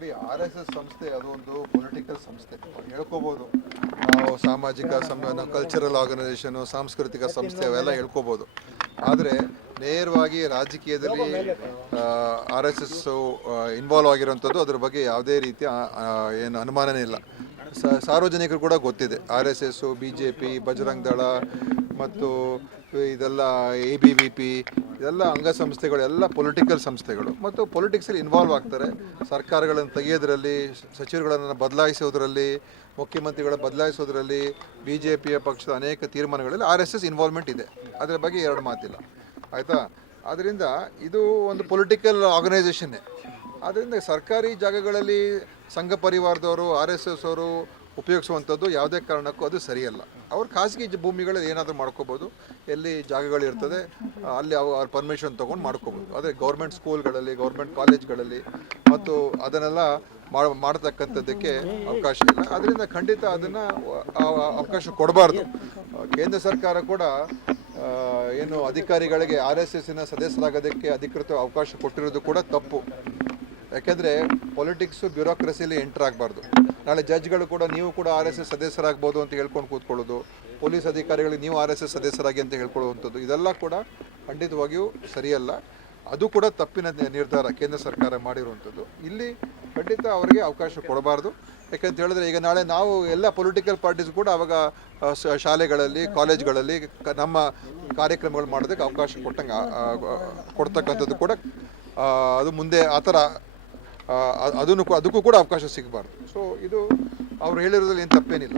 ನೋಡಿ, R S S ಸಂಸ್ಥೆ ಅದೊಂದು ಪೊಲಿಟಿಕಲ್ ಸಂಸ್ಥೆ. ಹೇಳ್ಕೋಬೋದು. ನಾವು ಸಾಮಾಜಿಕ ಸಮ ಕಲ್ಚರಲ್ ಆರ್ಗನೈಸೇಷನ್ ಸಾಂಸ್ಕೃತಿಕ ಸಂಸ್ಥೆ ಅವೆಲ್ಲ ಹೇಳ್ಕೋಬೋದು. ಆದರೆ ನೇರವಾಗಿ ರಾಜಕೀಯದಲ್ಲಿ ಆರ್ ಎಸ್ ಎಸ್ ಇನ್ವಾಲ್ವ್ ಆಗಿರುವಂಥದ್ದು ಅದ್ರ ಬಗ್ಗೆ ಯಾವುದೇ ರೀತಿಯ ಏನು ಅನುಮಾನನೇ ಇಲ್ಲ. ಸಾರ್ವಜನಿಕರು ಕೂಡ ಗೊತ್ತಿದೆ. R S S B J P, Bajrang Dal, ಮತ್ತು ಇದೆಲ್ಲ ಎ ಬಿ ವಿ ಪಿ ಇದೆಲ್ಲ ಅಂಗಸಂಸ್ಥೆಗಳು, ಎಲ್ಲ ಪೊಲಿಟಿಕಲ್ ಸಂಸ್ಥೆಗಳು ಮತ್ತು ಪೊಲಿಟಿಕ್ಸಲ್ಲಿ ಇನ್ವಾಲ್ವ್ ಆಗ್ತಾರೆ. ಸರ್ಕಾರಗಳನ್ನು ತೆಗೆಯೋದ್ರಲ್ಲಿ, ಸಚಿವರುಗಳನ್ನು ಬದಲಾಯಿಸೋದ್ರಲ್ಲಿ, ಮುಖ್ಯಮಂತ್ರಿಗಳ ಬದಲಾಯಿಸೋದ್ರಲ್ಲಿ ಬಿ ಜೆ ಪಿಯ ಪಕ್ಷದ ಅನೇಕ ತೀರ್ಮಾನಗಳಲ್ಲಿ ಆರ್ ಎಸ್ ಎಸ್ ಇನ್ವಾಲ್ವ್ಮೆಂಟ್ ಇದೆ. ಅದರ ಬಗ್ಗೆ ಎರಡು ಮಾತಿಲ್ಲ. ಆಯಿತಾ? ಅದರಿಂದ ಇದು ಒಂದು ಪೊಲಿಟಿಕಲ್ ಆರ್ಗನೈಸೇಷನ್ನೇ ಆದ್ದರಿಂದ ಸರ್ಕಾರಿ ಜಾಗಗಳಲ್ಲಿ ಸಂಘ ಪರಿವಾರದವರು, ಆರ್ ಎಸ್ ಎಸ್ ಅವರು ಉಪಯೋಗಿಸುವಂಥದ್ದು ಯಾವುದೇ ಕಾರಣಕ್ಕೂ ಅದು ಸರಿಯಲ್ಲ. ಅವ್ರು ಖಾಸಗಿ ಭೂಮಿಗಳಲ್ಲಿ ಏನಾದರೂ ಮಾಡ್ಕೋಬೋದು. ಎಲ್ಲಿ ಜಾಗಗಳಿರ್ತದೆ ಅಲ್ಲಿ ಅವು, ಅವ್ರ ಪರ್ಮಿಷನ್ ತೊಗೊಂಡು ಮಾಡ್ಕೋಬೋದು. ಆದರೆ ಗೌರ್ಮೆಂಟ್ ಸ್ಕೂಲ್ಗಳಲ್ಲಿ ಗೌರ್ಮೆಂಟ್ ಕಾಲೇಜ್ಗಳಲ್ಲಿ ಮತ್ತು ಅದನ್ನೆಲ್ಲ ಮಾಡ ಮಾಡ್ತಕ್ಕಂಥದ್ದಕ್ಕೆ ಅವಕಾಶ ಇಲ್ಲ. ಅದರಿಂದ ಖಂಡಿತ ಅದನ್ನು ಅವಕಾಶ ಕೊಡಬಾರ್ದು. ಕೇಂದ್ರ ಸರ್ಕಾರ ಕೂಡ ಏನು ಅಧಿಕಾರಿಗಳಿಗೆ ಆರ್ ಎಸ್ ಎಸ್ಸಿನ ಸದಸ್ಯರಾಗೋದಕ್ಕೆ ಅಧಿಕೃತ ಅವಕಾಶ ಕೊಟ್ಟಿರೋದು ಕೂಡ ತಪ್ಪು. ಯಾಕೆಂದರೆ ಪೊಲಿಟಿಕ್ಸು ಬ್ಯೂರೋಕ್ರಸಿಲಿ ಎಂಟರ್ ಆಗಬಾರ್ದು. ನಾಳೆ ಜಡ್ಜ್ಗಳು ಕೂಡ ನೀವು ಕೂಡ ಆರ್ ಎಸ್ ಎಸ್ ಸದಸ್ಯರಾಗ್ಬೋದು ಅಂತ ಹೇಳ್ಕೊಂಡು ಕೂತ್ಕೊಳ್ಳೋದು. ಪೊಲೀಸ್ ಅಧಿಕಾರಿಗಳಿಗೆ ನೀವು ಆರ್ ಎಸ್ ಎಸ್ ಸದಸ್ಯರಾಗಿ ಅಂತ ಹೇಳ್ಕೊಳ್ಳುವಂಥದ್ದು. ಇದೆಲ್ಲ ಕೂಡ ಖಂಡಿತವಾಗಿಯೂ ಸರಿಯಲ್ಲ. ಅದು ಕೂಡ ತಪ್ಪಿನ ನಿರ್ಧಾರ ಕೇಂದ್ರ ಸರ್ಕಾರ ಮಾಡಿರುವಂಥದ್ದು. ಇಲ್ಲಿ ಖಂಡಿತ ಅವರಿಗೆ ಅವಕಾಶ ಕೊಡಬಾರ್ದು. ಯಾಕಂತ ಹೇಳಿದ್ರೆ ಈಗ ನಾಳೆ ನಾವು ಎಲ್ಲ ಪೊಲಿಟಿಕಲ್ ಪಾರ್ಟೀಸ್ ಕೂಡ ಅವಾಗ ಶಾಲೆಗಳಲ್ಲಿ ಕಾಲೇಜ್ಗಳಲ್ಲಿ ನಮ್ಮ ಕಾರ್ಯಕ್ರಮಗಳು ಮಾಡೋದಕ್ಕೆ ಅವಕಾಶ ಕೊಟ್ಟಂಗೆ ಕೊಡ್ತಕ್ಕಂಥದ್ದು ಕೂಡ ಅದು ಮುಂದೆ ಆ ಥರ ಅದನ್ನು ಅದಕ್ಕೂ ಕೂಡ ಅವಕಾಶ ಸಿಗಬಾರ್ದು. ಸೊ ಇದು ಅವ್ರು ಹೇಳಿರೋದ್ರಲ್ಲಿ ಏನು ತಪ್ಪೇನಿಲ್ಲ.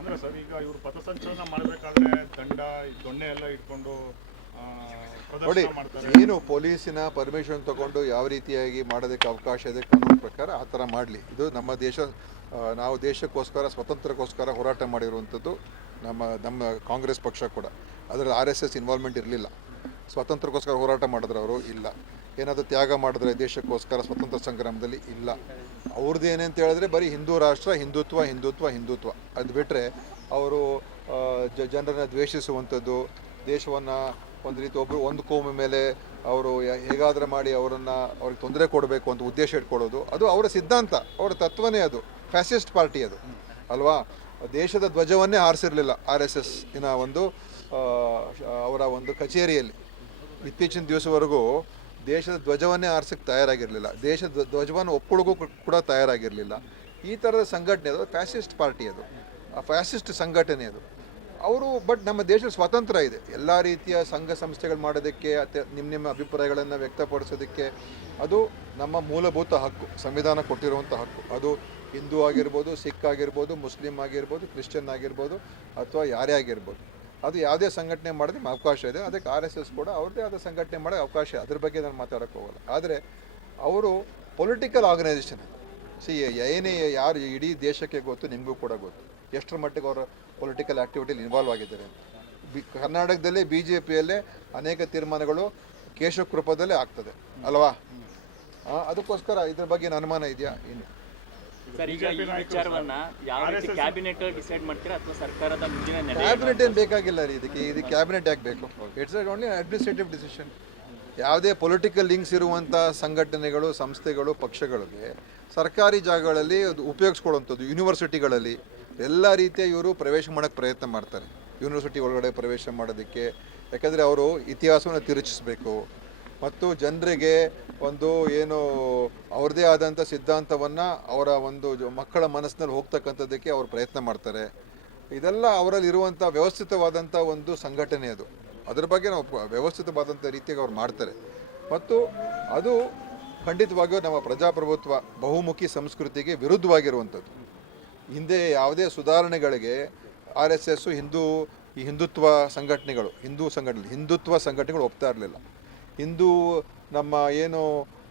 ಅಂದ್ರೆ ಸರ್ ಈಗ ಇವರು ಪಥಸಂಚಲನ ಮಾಡಬೇಕಾದ್ರೆ ದಂಡ ದೊಣ್ಣೆ ಎಲ್ಲ ಇಟ್ಕೊಂಡು ನೋಡಿ ಏನು ಪೊಲೀಸಿನ ಪರ್ಮಿಷನ್ ತಗೊಂಡು ಯಾವ ರೀತಿಯಾಗಿ ಮಾಡೋದಕ್ಕೆ ಅವಕಾಶ ಇದೆ ಕಾನೂನು ಪ್ರಕಾರ ಆ ಥರ ಮಾಡಲಿ. ಇದು ನಮ್ಮ ದೇಶ ನಾವು ದೇಶಕ್ಕೋಸ್ಕರ ಸ್ವತಂತ್ರಕ್ಕೋಸ್ಕರ ಹೋರಾಟ ಮಾಡಿರುವಂಥದ್ದು ನಮ್ಮ ನಮ್ಮ ಕಾಂಗ್ರೆಸ್ ಪಕ್ಷ ಕೂಡ. ಅದರಲ್ಲಿ ಆರ್ ಎಸ್ ಎಸ್ ಇನ್ವಾಲ್ವ್ಮೆಂಟ್ ಇರಲಿಲ್ಲ. ಸ್ವಾತಂತ್ರ್ಯಕ್ಕೋಸ್ಕರ ಹೋರಾಟ ಮಾಡಿದ್ರೆ ಅವರು ಇಲ್ಲ. ಏನಾದರೂ ತ್ಯಾಗ ಮಾಡಿದ್ರೆ ದೇಶಕ್ಕೋಸ್ಕರ ಸ್ವತಂತ್ರ ಸಂಗ್ರಾಮದಲ್ಲಿ ಇಲ್ಲ. ಅವ್ರದ್ದು ಏನಂತ ಹೇಳಿದ್ರೆ ಬರೀ ಹಿಂದೂ ರಾಷ್ಟ್ರ, ಹಿಂದುತ್ವ ಹಿಂದುತ್ವ ಹಿಂದುತ್ವ. ಅದು ಬಿಟ್ಟರೆ ಅವರು ಜ, ಜನರನ್ನು ದ್ವೇಷಿಸುವಂಥದ್ದು, ದೇಶವನ್ನು ಒಂದು ರೀತಿ ಒಬ್ಬರು ಒಂದು ಕೋಮು ಮೇಲೆ ಅವರು ಹೇಗಾದರೂ ಮಾಡಿ ಅವರನ್ನು ಅವ್ರಿಗೆ ತೊಂದರೆ ಕೊಡಬೇಕು ಅಂತ ಉದ್ದೇಶ ಇಟ್ಕೊಳ್ಳೋದು, ಅದು ಅವರ ಸಿದ್ಧಾಂತ, ಅವರ ತತ್ವನೇ ಅದು. ಫ್ಯಾಸಿಸ್ಟ್ ಪಾರ್ಟಿ ಅದು. ಅಲ್ವಾ? ದೇಶದ ಧ್ವಜವನ್ನೇ ಹಾರಿಸಿರಲಿಲ್ಲ ಆರ್ ಎಸ್ ಒಂದು ಅವರ ಒಂದು ಕಚೇರಿಯಲ್ಲಿ. ಇತ್ತೀಚಿನ ದಿವಸವರೆಗೂ ದೇಶದ ಧ್ವಜವನ್ನೇ ಆರಿಸಕ್ಕೆ ತಯಾರಾಗಿರಲಿಲ್ಲ. ದೇಶದ ಧ್ವಜವನ್ನು ಒಪ್ಪಳಗೂ ಕೂಡ ತಯಾರಾಗಿರಲಿಲ್ಲ. ಈ ಥರದ ಸಂಘಟನೆ ಅದು ಫ್ಯಾಸಿಸ್ಟ್ ಪಾರ್ಟಿ ಅದು. ಆ ಫ್ಯಾಸಿಸ್ಟ್ ಸಂಘಟನೆ ಅದು. ಅವರು ಬಟ್ ನಮ್ಮ ದೇಶದ ಸ್ವಾತಂತ್ರ್ಯ ಇದೆ. ಎಲ್ಲ ರೀತಿಯ ಸಂಘ ಸಂಸ್ಥೆಗಳು ಮಾಡೋದಕ್ಕೆ ನಿಮ್ಮ ನಿಮ್ಮ ಅಭಿಪ್ರಾಯಗಳನ್ನು ವ್ಯಕ್ತಪಡಿಸೋದಕ್ಕೆ ಅದು ನಮ್ಮ ಮೂಲಭೂತ ಹಕ್ಕು, ಸಂವಿಧಾನ ಕೊಟ್ಟಿರುವಂಥ ಹಕ್ಕು. ಅದು ಹಿಂದೂ ಆಗಿರ್ಬೋದು, ಸಿಖ್ ಆಗಿರ್ಬೋದು, ಮುಸ್ಲಿಂ ಆಗಿರ್ಬೋದು, ಕ್ರಿಶ್ಚಿಯನ್ ಆಗಿರ್ಬೋದು ಅಥವಾ ಯಾರೇ ಆಗಿರ್ಬೋದು. ಅದು ಯಾವುದೇ ಸಂಘಟನೆ ಮಾಡೋದು ನಿಮ್ಗೆ ಅವಕಾಶ ಇದೆ. ಅದಕ್ಕೆ ಆರ್ ಎಸ್ ಎಸ್ ಕೂಡ ಅವ್ರದ್ದೇ ಆದ ಸಂಘಟನೆ ಮಾಡೋಕ್ಕೆ ಅವಕಾಶ ಅದ್ರ ಬಗ್ಗೆ ನಾನು ಮಾತಾಡೋಕ್ಕೆ ಹೋಗಲ್ಲ. ಆದರೆ ಅವರು ಪೊಲಿಟಿಕಲ್ ಆರ್ಗನೈಸೇಷನ್ ಸಿ ಏನೇ ಯಾರು ಇಡೀ ದೇಶಕ್ಕೆ ಗೊತ್ತು, ನಿಮಗೂ ಕೂಡ ಗೊತ್ತು. ಎಷ್ಟರ ಮಟ್ಟಿಗೆ ಅವರ ಪೊಲಿಟಿಕಲ್ ಆ್ಯಕ್ಟಿವಿಟಿಲಿ ಇನ್ವಾಲ್ವ್ ಆಗಿದ್ದಾರೆ. ಬಿ, ಕರ್ನಾಟಕದಲ್ಲಿ ಬಿ ಜೆ ಪಿಯಲ್ಲೇ ಅನೇಕ ತೀರ್ಮಾನಗಳು ಕೇಶವ ಕೃಪದಲ್ಲೇ ಆಗ್ತದೆ. ಅಲ್ವಾ? ಅದಕ್ಕೋಸ್ಕರ ಇದ್ರ ಬಗ್ಗೆ ಏನು ಅನುಮಾನ ಇದೆಯಾ? ಇನ್ನು ಸರ್ ಈಗ ಈ ವಿಚಾರವನ್ನ ಯಾವ ರೀತಿ ಕ್ಯಾಬಿನೆಟ್ ಡಿಸೈಡ್ ಮಾಡ್ತೀರಾ ಅಥವಾ ಸರ್ಕಾರದ ಮುಂದಿನ ನಡೆ ಕ್ಯಾಬಿನೆಟ್ ಏನು ಬೇಕಾಗಿಲ್ಲ ರೀ ಇದಕ್ಕೆ. ಇದು ಕ್ಯಾಬಿನೆಟ್ ಯಾಕೆ ಬೇಕು? ಇಟ್ಸ್ ಓನ್ಲಿ ಅಡ್ಮಿನಿಸ್ಟ್ರೇಟಿವ್ ಡಿಸಿಷನ್ ಯಾವುದೇ ಪೊಲಿಟಿಕಲ್ ಲಿಂಕ್ಸ್ ಇರುವಂಥ ಸಂಘಟನೆಗಳು ಸಂಸ್ಥೆಗಳು ಪಕ್ಷಗಳಿಗೆ ಸರ್ಕಾರಿ ಜಾಗಗಳಲ್ಲಿ ಅದು ಉಪಯೋಗಿಸ್ಕೊಳ್ಳುವಂಥದ್ದು ಯೂನಿವರ್ಸಿಟಿಗಳಲ್ಲಿ ಎಲ್ಲ ರೀತಿಯ ಇವರು ಪ್ರವೇಶ ಮಾಡೋಕ್ಕೆ ಪ್ರಯತ್ನ ಮಾಡ್ತಾರೆ. ಯೂನಿವರ್ಸಿಟಿ ಒಳಗಡೆ ಪ್ರವೇಶ ಮಾಡೋದಕ್ಕೆ. ಯಾಕಂದರೆ ಅವರು ಇತಿಹಾಸವನ್ನು ತಿರುಚಿಸಬೇಕು. ಮತ್ತು ಜನರಿಗೆ ಒಂದು ಏನು ಅವ್ರದ್ದೇ ಆದಂಥ ಸಿದ್ಧಾಂತವನ್ನು ಅವರ ಒಂದು ಮಕ್ಕಳ ಮನಸ್ಸಿನಲ್ಲಿ ಹೋಗ್ತಕ್ಕಂಥದ್ದಕ್ಕೆ ಅವರು ಪ್ರಯತ್ನ ಮಾಡ್ತಾರೆ. ಇದೆಲ್ಲ ಅವರಲ್ಲಿ ಇರುವಂಥ ವ್ಯವಸ್ಥಿತವಾದಂಥ ಒಂದು ಸಂಘಟನೆ ಅದು. ಅದ್ರ ಬಗ್ಗೆ ನಾವು ವ್ಯವಸ್ಥಿತವಾದಂಥ ರೀತಿಯಾಗಿ ಅವ್ರು ಮಾಡ್ತಾರೆ. ಮತ್ತು ಅದು ಖಂಡಿತವಾಗಿಯೂ ನಮ್ಮ ಪ್ರಜಾಪ್ರಭುತ್ವ ಬಹುಮುಖಿ ಸಂಸ್ಕೃತಿಗೆ ವಿರುದ್ಧವಾಗಿರುವಂಥದ್ದು. ಹಿಂದೆ ಯಾವುದೇ ಸುಧಾರಣೆಗಳಿಗೆ ಆರ್ ಎಸ್ ಎಸ್ಸು ಹಿಂದೂ ಈ ಹಿಂದುತ್ವ ಸಂಘಟನೆಗಳು, ಹಿಂದೂ ಸಂಘಟನೆ ಹಿಂದುತ್ವ ಸಂಘಟನೆಗಳು ಒಪ್ತಾ ಇರಲಿಲ್ಲ. ಹಿಂದೂ ನಮ್ಮ ಏನು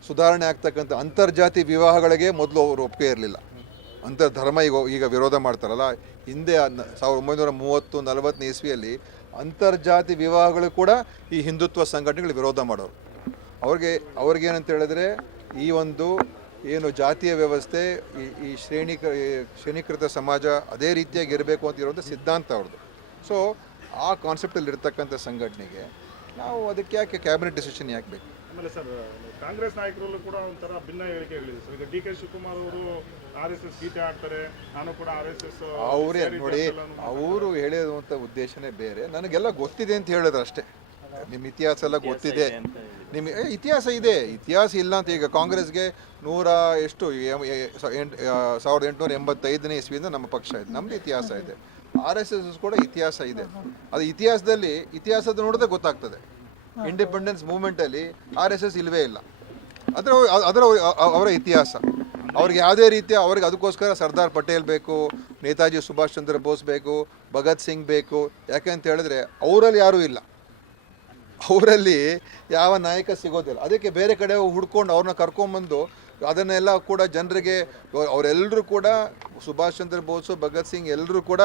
ಸುಧಾರಣೆ ಆಗ್ತಕ್ಕಂಥ ಅಂತರ್ಜಾತಿ ವಿವಾಹಗಳಿಗೆ ಮೊದಲು ಅವರು ಒಪ್ಪಿಗೆ ಇರಲಿಲ್ಲ. ಅಂತರ್ ಧರ್ಮ ಈಗ ಈಗ ವಿರೋಧ ಮಾಡ್ತಾರಲ್ಲ, ಹಿಂದೆ ಸಾವಿರದ ಒಂಬೈನೂರ ಮೂವತ್ತು, ನಲವತ್ತನೇ ಇಸ್ವಿಯಲ್ಲಿ ಅಂತರ್ಜಾತಿ ವಿವಾಹಗಳು ಕೂಡ ಈ ಹಿಂದುತ್ವ ಸಂಘಟನೆಗಳು ವಿರೋಧ ಮಾಡೋರು. ಅವ್ರಿಗೆ, ಅವ್ರಿಗೇನಂತ ಹೇಳಿದ್ರೆ ಈ ಒಂದು ಏನು ಜಾತಿಯ ವ್ಯವಸ್ಥೆ, ಈ ಈ ಶ್ರೇಣಿಕ ಶ್ರೇಣೀಕೃತ ಸಮಾಜ ಅದೇ ರೀತಿಯಾಗಿ ಇರಬೇಕು ಅಂತ ಇರುವಂಥ ಸಿದ್ಧಾಂತ ಅವ್ರದ್ದು. ಸೊ ಆ ಕಾನ್ಸೆಪ್ಟಲ್ಲಿ ಇರ್ತಕ್ಕಂಥ ಸಂಘಟನೆಗೆ ನಾವು ಅದಕ್ಕೆ ಯಾಕೆ ಕ್ಯಾಬಿನೆಟ್ ಡಿಸಿಷನ್ ಯಾಕೆ ಬೇಕು? ಆಮೇಲೆ ಸರ್ ಕಾಂಗ್ರೆಸ್ ನಾಯಕರಲ್ಲೂ ಕೂಡ ಒಂಥರ ಭಿನ್ನ ಹೇಳಿಕೆಗಳಿದೆ ಸರ್. ಈಗ ಡಿ ಕೆ ಶಿವಕುಮಾರ್ ಅವರು ಆರ್ ಎಸ್ ಎಸ್ ಗೀತೆ ಆಡ್ತಾರೆ ನಾನು ಕೂಡ ಆರ್ ಎಸ್ ಎಸ್ ಅವರೇ ನೋಡಿ ಅವರು ಹೇಳಿರುವಂಥ ಉದ್ದೇಶನೇ ಬೇರೆ. ನನಗೆಲ್ಲ ಗೊತ್ತಿದೆ ಅಂತ ಹೇಳಿದ್ರು ಅಷ್ಟೇ. ನಿಮ್ಮ ಇತಿಹಾಸ ಎಲ್ಲ ಗೊತ್ತಿದೆ. ನಿಮ್ಮ ಏ, ಇತಿಹಾಸ ಇದೆ. ಇತಿಹಾಸ ಇಲ್ಲ ಅಂತ ಈಗ ಕಾಂಗ್ರೆಸ್ಗೆ ನೂರ ಎಷ್ಟು ಎಂ- ಎ- ಸ- ಸಾವಿರದ ಎಂಟುನೂರ ಎಂಬತ್ತೈದನೇ ಇಸ್ವಿಯಿಂದ ನಮ್ಮ ಪಕ್ಷ ಇದೆ. ನಮ್ಮದು ಇತಿಹಾಸ ಇದೆ. ಆರ್ ಎಸ್ ಎಸ್ ಕೂಡ ಇತಿಹಾಸ ಇದೆ. ಅದು ಇತಿಹಾಸದಲ್ಲಿ, ಇತಿಹಾಸದ ನೋಡಿದ್ರೆ ಗೊತ್ತಾಗ್ತದೆ. ಇಂಡಿಪೆಂಡೆನ್ಸ್ ಮೂವ್ಮೆಂಟಲ್ಲಿ ಆರ್ ಎಸ್ ಎಸ್ ಇಲ್ಲವೇ ಇಲ್ಲ. ಅದರ ಅದರ, ಅವರ ಇತಿಹಾಸ. ಅವ್ರಿಗೆ ಯಾವುದೇ ರೀತಿಯ, ಅವ್ರಿಗೆ ಅದಕ್ಕೋಸ್ಕರ ಸರ್ದಾರ್ ಪಟೇಲ್ ಬೇಕು, ನೇತಾಜಿ ಸುಭಾಷ್ ಚಂದ್ರ ಬೋಸ್ ಬೇಕು, ಭಗತ್ ಸಿಂಗ್ ಬೇಕು. ಯಾಕೆಂತ ಹೇಳಿದ್ರೆ, ಅವರಲ್ಲಿ ಯಾರೂ ಇಲ್ಲ. ಅವರಲ್ಲಿ ಯಾವ ನಾಯಕ ಸಿಗೋದಿಲ್ಲ. ಅದಕ್ಕೆ ಬೇರೆ ಕಡೆ ಹುಡ್ಕೊಂಡು ಅವ್ರನ್ನ ಕರ್ಕೊಂಬಂದು ಅದನ್ನೆಲ್ಲ ಕೂಡ ಜನರಿಗೆ, ಅವರೆಲ್ಲರೂ ಕೂಡ ಸುಭಾಷ್ ಚಂದ್ರ ಬೋಸ್, ಭಗತ್ ಸಿಂಗ್ ಎಲ್ಲರೂ ಕೂಡ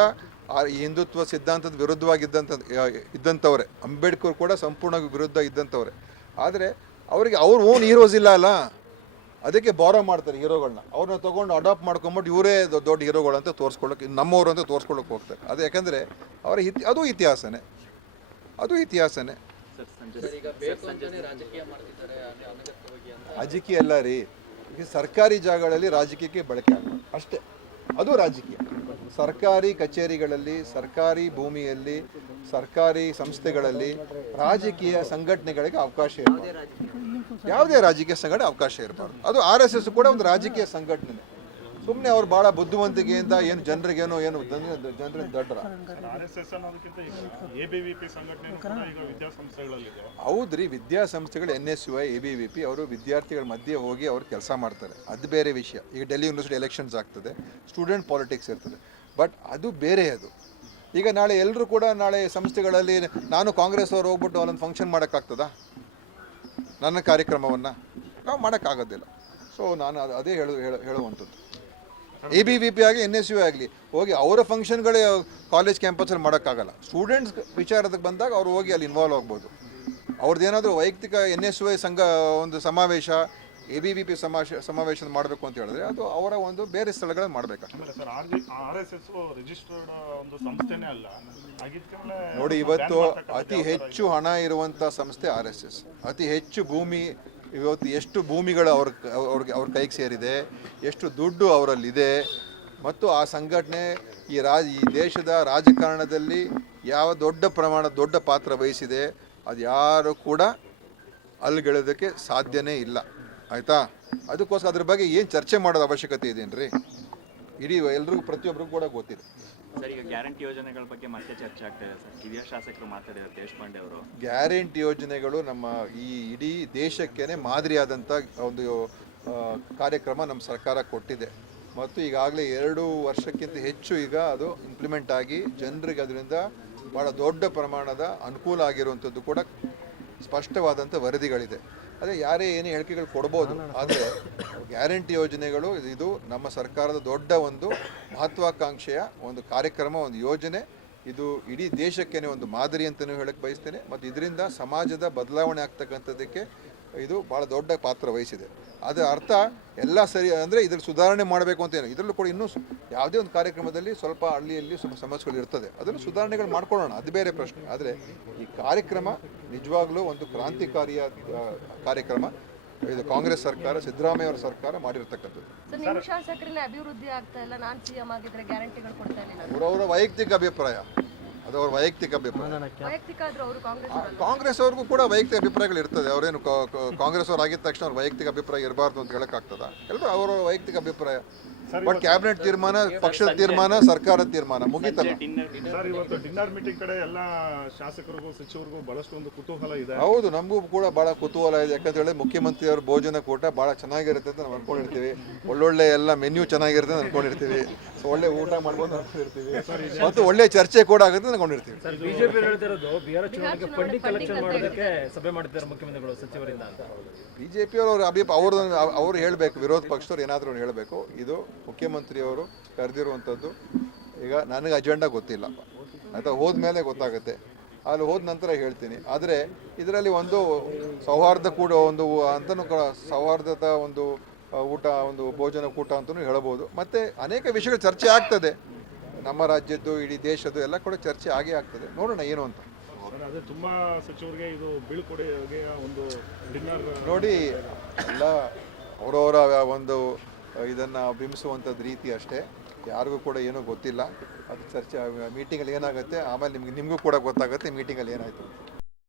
ಆ ಹಿಂದುತ್ವ ಸಿದ್ಧಾಂತದ ವಿರುದ್ಧವಾಗಿದ್ದಂಥ ಇದ್ದಂಥವ್ರೆ ಅಂಬೇಡ್ಕರ್ ಕೂಡ ಸಂಪೂರ್ಣವಾಗಿ ವಿರುದ್ಧ ಇದ್ದಂಥವ್ರೆ ಆದರೆ ಅವರಿಗೆ ಅವ್ರ ಓನ್ ಹೀರೋಸ್ ಇಲ್ಲ ಅಲ್ಲ? ಅದಕ್ಕೆ ಬಾರೋ ಮಾಡ್ತಾರೆ ಹೀರೋಗಳನ್ನ ಅವ್ರನ್ನ ತೊಗೊಂಡು ಅಡಾಪ್ಟ್ ಮಾಡ್ಕೊಂಬಿಟ್ಟು ಇವರೇ ದೊಡ್ಡ ಹೀರೋಗಳು ಅಂತ ತೋರಿಸ್ಕೊಳ್ಳೋಕೆ ನಮ್ಮವರು ಅಂತ ತೋರಿಸ್ಕೊಳ್ಳೋಕೆ ಹೋಗ್ತಾರೆ. ಅದು ಯಾಕಂದರೆ ಅವರ ಇತಿ ಅದು ಇತಿಹಾಸನೇ. ಅದು ಇತಿಹಾಸನೇ. ರಾಜಕೀಯ ಅಲ್ಲ ರೀ. ಸರ್ಕಾರಿ ಜಾಗಗಳಲ್ಲಿ ರಾಜಕೀಯಕ್ಕೆ ಬಳಕೆ ಆಗಲ್ಲ ಅಷ್ಟೇ. ಅದು ರಾಜಕೀಯ. ಸರ್ಕಾರಿ ಕಚೇರಿಗಳಲ್ಲಿ ಸರ್ಕಾರಿ ಭೂಮಿಯಲ್ಲಿ ಸರ್ಕಾರಿ ಸಂಸ್ಥೆಗಳಲ್ಲಿ ರಾಜಕೀಯ ಸಂಘಟನೆಗಳಿಗೆ ಅವಕಾಶ ಇರಬಾರ್ದು. ಯಾವುದೇ ರಾಜಕೀಯ ಸಂಘಟನೆ ಅವಕಾಶ ಇರಬಾರ್ದು. ಅದು ಆರ್ ಎಸ್ ಎಸ್ ಕೂಡ ಒಂದು ರಾಜಕೀಯ ಸಂಘಟನೆ. ಸುಮ್ಮನೆ ಅವ್ರು ಭಾಳ ಬುದ್ಧಿವಂತಿಕೆಯಿಂದ ಏನು ಜನರಿಗೇನೋ ಏನು ಜನರ ದಡ್ರ. ಹೌದ್ರಿ ವಿದ್ಯಾಸಂಸ್ಥೆಗಳು N S U I A B V P ಅವರು ವಿದ್ಯಾರ್ಥಿಗಳ ಮಧ್ಯೆ ಹೋಗಿ ಅವ್ರು ಕೆಲಸ ಮಾಡ್ತಾರೆ. ಅದು ಬೇರೆ ವಿಷಯ. ಈಗ ಡೆಲ್ಲಿ ಯೂನಿವರ್ಸಿಟಿ ಎಲೆಕ್ಷನ್ಸ್ ಆಗ್ತದೆ. ಸ್ಟೂಡೆಂಟ್ ಪಾಲಿಟಿಕ್ಸ್ ಇರ್ತದೆ. ಬಟ್ ಅದು ಬೇರೆ ಅದು. ಈಗ ನಾಳೆ ಎಲ್ಲರೂ ಕೂಡ ನಾಳೆ ಸಂಸ್ಥೆಗಳಲ್ಲಿ ನಾನು ಕಾಂಗ್ರೆಸ್ ಅವರು ಹೋಗ್ಬಿಟ್ಟು ಅಲ್ಲೊಂದು ಫಂಕ್ಷನ್ ಮಾಡೋಕ್ಕಾಗ್ತದಾ? ನನ್ನ ಕಾರ್ಯಕ್ರಮವನ್ನು? ನಾವು ಮಾಡೋಕ್ಕಾಗೋದಿಲ್ಲ. ಸೊ ನಾನು ಅದು- ಅದೇ ಹೇಳು ಹೇಳು- ಹೇಳುವಂಥದ್ದು. ಎ ಬಿ ವಿ ಪಿ ಆಗಿ ಎನ್ ಎಸ್ ಯು ಆಗಲಿ, ಹೋಗಿ ಅವರ ಫಂಕ್ಷನ್ಗಳೇ ಕಾಲೇಜ್ ಕ್ಯಾಂಪಸಲ್ಲಿ ಮಾಡೋಕ್ಕಾಗಲ್ಲ. ಸ್ಟೂಡೆಂಟ್ಸ್ ವಿಚಾರದಕ್ಕೆ ಬಂದಾಗ ಅವ್ರು ಹೋಗಿ ಅಲ್ಲಿ ಇನ್ವಾಲ್ವ್ ಆಗ್ಬೋದು. ಅವ್ರದ್ದೇನಾದರೂ ವೈಯಕ್ತಿಕ ಎನ್ ಎಸ್ ಯು ಸಂಘ, ಒಂದು ಸಮಾವೇಶ ಎ ಬಿ ವಿ ಪಿ ಸಮಾವೇಶ ಸಮಾವೇಶ ಮಾಡಬೇಕು ಅಂತ ಹೇಳಿದ್ರೆ ಅದು ಅವರ ಒಂದು ಬೇರೆ ಸ್ಥಳಗಳಲ್ಲಿ ಮಾಡಬೇಕು sir R G R S S ಒಂದು ಸಂಸ್ಥೆನೇ ಅಲ್ಲ. ಆಗಿದ್ಮೇಲೆ ನೋಡಿ ಇವತ್ತು ಅತಿ ಹೆಚ್ಚು ಹಣ ಇರುವಂಥ ಸಂಸ್ಥೆ ಆರ್ ಎಸ್ ಎಸ್. ಅತಿ ಹೆಚ್ಚು ಭೂಮಿ ಇವತ್ತು ಎಷ್ಟು ಭೂಮಿಗಳು ಅವ್ರ ಅವ್ರಿಗೆ ಅವ್ರ ಕೈಗೆ ಸೇರಿದೆ ಎಷ್ಟು ದುಡ್ಡು ಅವರಲ್ಲಿದೆ ಮತ್ತು ಆ ಸಂಘಟನೆ ಈ ರಾಜ ಈ ದೇಶದ ರಾಜಕಾರಣದಲ್ಲಿ ಯಾವ ದೊಡ್ಡ ಪ್ರಮಾಣ ದೊಡ್ಡ ಪಾತ್ರ ವಹಿಸಿದೆ ಅದು ಯಾರು ಕೂಡ ಅಲ್ಲಿಗೆಳೋದಕ್ಕೆ ಸಾಧ್ಯನೇ ಇಲ್ಲ. ಆಯಿತಾ? ಅದಕ್ಕೋಸ್ಕರ ಅದ್ರ ಬಗ್ಗೆ ಏನು ಚರ್ಚೆ ಮಾಡೋದು ಅವಶ್ಯಕತೆ ಇದೆಯೇನ್ರಿ ಇಡೀ ಎಲ್ರಿಗೂ ಪ್ರತಿಯೊಬ್ಬರಿಗೂ ಕೂಡ ಗೊತ್ತಿದೆ. ಸರ್ ಈಗ ಗ್ಯಾರಂಟಿ ಯೋಜನೆಗಳ ಬಗ್ಗೆ ಮತ್ತೆ ಚರ್ಚೆ ಆಗ್ತಾ ಇದೆ. ಸರ್ ಹಿರಿಯ ಶಾಸಕರು ಮಾತಾಡಿದ್ದಾರೆ ದೇಶಪಾಂಡೆ ಅವರು. ಗ್ಯಾರಂಟಿ ಯೋಜನೆಗಳು ನಮ್ಮ ಈ ಇಡೀ ದೇಶಕ್ಕೇನೆ ಮಾದರಿಯಾದಂಥ ಒಂದು ಕಾರ್ಯಕ್ರಮ ನಮ್ಮ ಸರ್ಕಾರ ಕೊಟ್ಟಿದೆ. ಮತ್ತು ಈಗಾಗಲೇ ಎರಡು ವರ್ಷಕ್ಕಿಂತ ಹೆಚ್ಚು ಈಗ ಅದು ಇಂಪ್ಲಿಮೆಂಟ್ ಆಗಿ ಜನರಿಗೆ ಅದರಿಂದ ಭಾಳ ದೊಡ್ಡ ಪ್ರಮಾಣದ ಅನುಕೂಲ ಆಗಿರುವಂಥದ್ದು ಕೂಡ ಸ್ಪಷ್ಟವಾದಂಥ ವರದಿಗಳಿದೆ. ಅದೇ ಯಾರೇ ಏನೇ ಹೇಳಿಕೆಗಳು ಕೊಡ್ಬೋದು ಆದರೆ ಗ್ಯಾರಂಟಿ ಯೋಜನೆಗಳು ಇದು- ನಮ್ಮ ಸರ್ಕಾರದ ದೊಡ್ಡ ಒಂದು ಮಹತ್ವಾಕಾಂಕ್ಷೆಯ ಒಂದು ಕಾರ್ಯಕ್ರಮ ಒಂದು ಯೋಜನೆ. ಇದು ಇಡೀ ದೇಶಕ್ಕೇನೆ ಒಂದು ಮಾದರಿ ಅಂತಲೂ ಹೇಳಕ್ಕೆ ಬಯಸ್ತೇನೆ. ಮತ್ತು ಇದರಿಂದ ಸಮಾಜದ ಬದಲಾವಣೆ ಆಗ್ತಕ್ಕಂಥದ್ದಕ್ಕೆ ಇದು ಭಾಳ ದೊಡ್ಡ ಪಾತ್ರ ವಹಿಸಿದೆ. ಅದರ ಅರ್ಥ ಎಲ್ಲ ಸರಿ ಅಂದರೆ ಇದರಲ್ಲಿ ಸುಧಾರಣೆ ಮಾಡಬೇಕು ಅಂತ ಏನು. ಇದರಲ್ಲೂ ಕೂಡ ಇನ್ನೂ ಯಾವುದೇ ಒಂದು ಕಾರ್ಯಕ್ರಮದಲ್ಲಿ ಸ್ವಲ್ಪ ಹಳ್ಳಿಯಲ್ಲಿ ಸ್ವಲ್ಪ ಸಮಸ್ಯೆಗಳು ಇರ್ತದೆ. ಅದನ್ನು ಸುಧಾರಣೆಗಳು ಮಾಡ್ಕೊಳ್ಳೋಣ. ಅದು ಬೇರೆ ಪ್ರಶ್ನೆ. ಆದರೆ ಈ ಕಾರ್ಯಕ್ರಮ ನಿಜವಾಗ್ಲೂ ಒಂದು ಕ್ರಾಂತಿಕಾರಿಯ ಕಾರ್ಯಕ್ರಮ. ಇದು ಕಾಂಗ್ರೆಸ್ ಸರ್ಕಾರ ಸಿದ್ದರಾಮಯ್ಯ ಅವರ ಸರ್ಕಾರ ಮಾಡಿರ್ತಕ್ಕಂಥದ್ದು. ಸರ್ ನಿಮ್ಮ ಶಾಸಕರನ್ನ ಅಭಿವೃದ್ಧಿ ಆಗ್ತಾ ಇಲ್ಲ. ನಾನು ಸಿಎಂ ಆಗಿದ್ರೆ ಗ್ಯಾರಂಟಿಗಳು ಕೊಡ್ತಾ ಇಲ್ಲ. ಅವರವರ ವೈಯಕ್ತಿಕ ಅಭಿಪ್ರಾಯ. ಅದು ಅವ್ರ ವೈಯಕ್ತಿಕ ಅಭಿಪ್ರಾಯ. ವೈಯಕ್ತಿಕ ಆದ್ರೂ ಅವರು ಕಾಂಗ್ರೆಸ್ ಆ, ಕಾಂಗ್ರೆಸ್ ಅವ್ರಿಗೂ ಕೂಡ ವೈಯಕ್ತಿಕ ಅಭಿಪ್ರಾಯಗಳು ಇರ್ತದೆ. ಅವರೇನು ಕಾಂಗ್ರೆಸ್ ಅವ್ರು ಆಗಿದ ತಕ್ಷಣ ಅವ್ರ ವೈಯಕ್ತಿಕ ಅಭಿಪ್ರಾಯ ಇರಬಾರ್ದು ಅಂತ ಹೇಳಕ್ಕಾಗ್ತದ? ಎಲ್ಲರೂ ಅವರ ವೈಯಕ್ತಿಕ ಅಭಿಪ್ರಾಯ. ಬಟ್ ಕ್ಯಾಬಿನೆಟ್ ತೀರ್ಮಾನ ಪಕ್ಷದ ತೀರ್ಮಾನ ಸರ್ಕಾರದ ತೀರ್ಮಾನ ಮುಗಿತಲ್ಲ. ಸರ್ ಇವತ್ತು ಡಿನ್ನರ್ ಮೀಟಿಂಗ್ ಕಡೆ ಎಲ್ಲ ಶಾಸಕರಿಗೂ ಸಚಿವರಿಗೂ ಬಹಳಷ್ಟು ಒಂದು ಕುತೂಹಲ ಇದೆ. ಹೌದು ನಮಗೂ ಕೂಡ ಬಹಳ ಕುತೂಹಲ ಇದೆ. ಯಾಕಂತ ಹೇಳಿದ್ರೆ ಮುಖ್ಯಮಂತ್ರಿಯವ್ರ ಭೋಜನ ಕೂಟ ಬಹಳ ಚೆನ್ನಾಗಿರುತ್ತೆ ಅಂತ ನಾವು ಅನ್ಕೊಂಡಿರ್ತೀವಿ. ಒಳ್ಳೊಳ್ಳೆ ಎಲ್ಲ ಮೆನ್ಯೂ ಚೆನ್ನಾಗಿರುತ್ತೆ ಅಂತ ಅನ್ಕೊಂಡಿರ್ತೀವಿ. ಸೊ ಒಳ್ಳೆ ಊಟ ಮಾಡ್ಬೋದು ಅಂತ ಅನ್ಕೊಂಡಿರ್ತೀವಿ. ಮತ್ತು ಒಳ್ಳೆ ಚರ್ಚೆ ಕೂಡ ಆಗುತ್ತೆ ಅಂತ ಅನ್ಕೊಂಡಿರ್ತೀವಿ. ಬಿಜೆಪಿ ಹೇಳ್ತಿರೋದು ಬಿಹಾರ ಚುನಾವಣೆಗೆ ಫಂಡಿಂಗ್ ಕಲೆಕ್ಷನ್ ಮಾಡೋದಕ್ಕೆ ಸಭೆ ಮಾಡ್ತಿದ್ದಾರೆ ಮುಖ್ಯಮಂತ್ರಿಗಳು ಸಚಿವರಿಂದ ಅಂತ. ಬಿಜೆಪಿ ಅವರು ಅಭಿಪ್ರಾಯ ಅವ್ರದ್ದು ಅವ್ರು ಹೇಳಬೇಕು ವಿರೋಧ ಪಕ್ಷದವ್ರು ಏನಾದರೂ ಹೇಳಬೇಕು. ಇದು ಮುಖ್ಯಮಂತ್ರಿಯವರು ಕರೆದಿರುವಂಥದ್ದು ಈಗ ನನಗೆ ಅಜೆಂಡಾ ಗೊತ್ತಿಲ್ಲ. ಆಯಿತಾ ಹೋದ್ಮೇಲೆ ಗೊತ್ತಾಗುತ್ತೆ. ಅಲ್ಲಿ ಹೋದ ನಂತರ ಹೇಳ್ತೀನಿ. ಆದರೆ ಇದರಲ್ಲಿ ಒಂದು ಸೌಹಾರ್ದ ಕೂಡ ಒಂದು ಅಂತಲೂ ಕೂಡ ಸೌಹಾರ್ದದ ಒಂದು ಊಟ ಒಂದು ಭೋಜನ ಕೂಟ ಅಂತಲೂ ಹೇಳ್ಬೋದು. ಮತ್ತು ಅನೇಕ ವಿಷಯಗಳು ಚರ್ಚೆ ಆಗ್ತದೆ. ನಮ್ಮ ರಾಜ್ಯದ್ದು ಇಡೀ ದೇಶದ್ದು ಎಲ್ಲ ಕೂಡ ಚರ್ಚೆ ಆಗೇ ಆಗ್ತದೆ. ನೋಡೋಣ ಏನು ಅಂತ. ನೋಡಿ ಎಲ್ಲ ಅವರವರ ಒಂದು ಇದನ್ನು ಬಿಂಬಿಸುವಂಥದ್ದು ರೀತಿ ಅಷ್ಟೇ. ಯಾರಿಗೂ ಕೂಡ ಏನೂ ಗೊತ್ತಿಲ್ಲ. ಅದು ಚರ್ಚೆ ಮೀಟಿಂಗಲ್ಲಿ ಏನಾಗುತ್ತೆ? ಆಮೇಲೆ ನಿಮ್ಗೆ, ನಿಮಗೂ ಕೂಡ ಗೊತ್ತಾಗುತ್ತೆ ಮೀಟಿಂಗಲ್ಲಿ ಏನಾಯಿತು